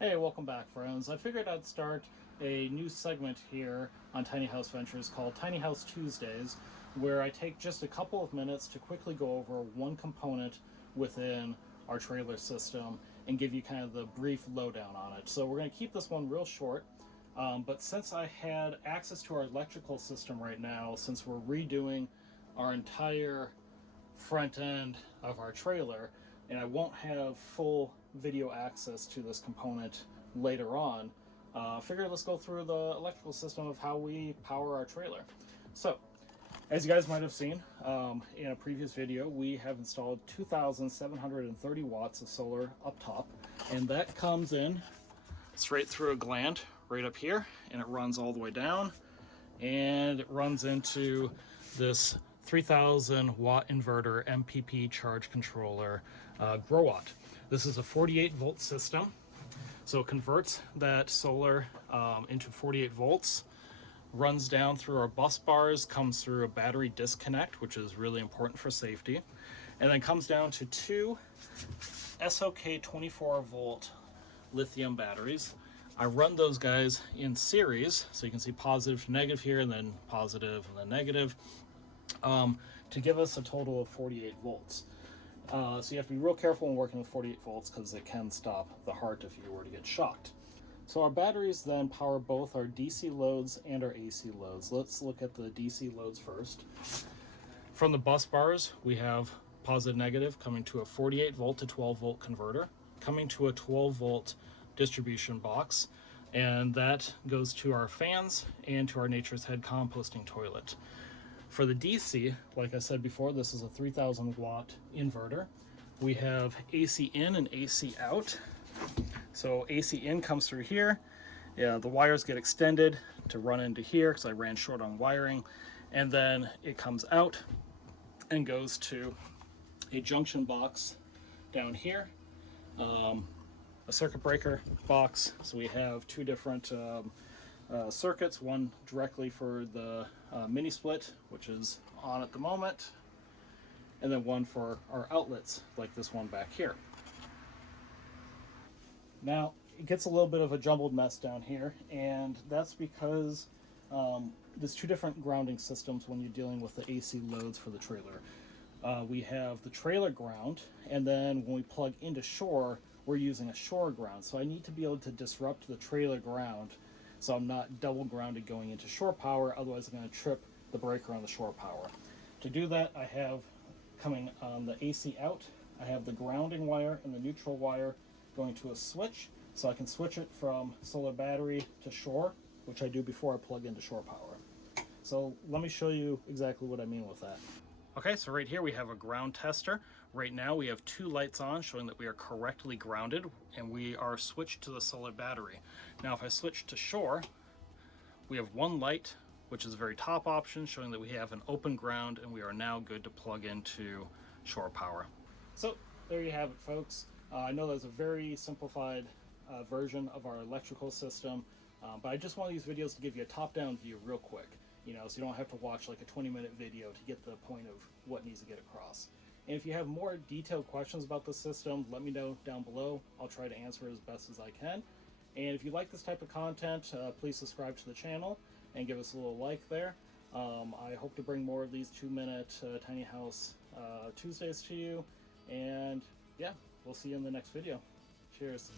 Hey, welcome back, friends. I figured I'd start a new segment here on Tiny House Ventures called Tiny House Tuesdays, where I take just a couple of minutes to quickly go over one component within our trailer system and give you kind of the brief lowdown on it. So we're going to keep this one real short, but since I had access to our electrical system right now, since we're redoing our entire front end of our trailer, and I won't have full video access to this component later on, figured let's go through the electrical system of how we power our trailer. So, as you guys might have seen in a previous video, we have installed 2,730 watts of solar up top, and that comes in straight through a gland right up here, and it runs all the way down, and it runs into this 3,000 watt inverter MPP charge controller Growatt. This is a 48 volt system, so it converts that solar into 48 volts, runs down through our bus bars, comes through a battery disconnect, which is really important for safety, and then comes down to two SOK 24 volt lithium batteries. I run those guys in series, so you can see positive to negative here, and then positive and then negative, to give us a total of 48 volts. So you have to be real careful when working with 48 volts because it can stop the heart if you were to get shocked. So our batteries then power both our DC loads and our AC loads. Let's look at the DC loads first. From the bus bars, we have positive negative coming to a 48 volt to 12 volt converter, coming to a 12 volt distribution box, and that goes to our fans and to our Nature's Head composting toilet. For the DC, like I said before, this is a 3,000 watt inverter. We have AC in and AC out. So AC in comes through here. Yeah, the wires get extended to run into here because I ran short on wiring, and then it comes out and goes to a junction box down here, a circuit breaker box. So we have two different circuits, one directly for the mini split, which is on at the moment, and then one for our outlets, like this one back here. Now, it gets a little bit of a jumbled mess down here, and that's because there's two different grounding systems when you're dealing with the AC loads for the trailer. We have the trailer ground, and then when we plug into shore, we're using a shore ground. So I need to be able to disrupt the trailer ground so I'm not double grounded going into shore power, otherwise I'm going to trip the breaker on the shore power. To do that, I have coming on the AC out, I have the grounding wire and the neutral wire going to a switch, so I can switch it from solar battery to shore, which I do before I plug into shore power. So let me show you exactly what I mean with that. Okay, so right here we have a ground tester. Right now we have two lights on showing that we are correctly grounded, and we are switched to the solar battery. Now if I switch to shore, we have one light, which is the very top option, showing that we have an open ground, and we are now good to plug into shore power. So there you have it, folks. I know that's a very simplified version of our electrical system, but I just want these videos to give you a top-down view real quick, so you don't have to watch like a 20-minute video to get the point of what needs to get across. And if you have more detailed questions about the system, let me know down below. I'll try to answer as best as I can. And if you like this type of content, please subscribe to the channel and give us a little like there. I hope to bring more of these 2-minute Tiny House Tuesdays to you. And yeah, we'll see you in the next video. Cheers.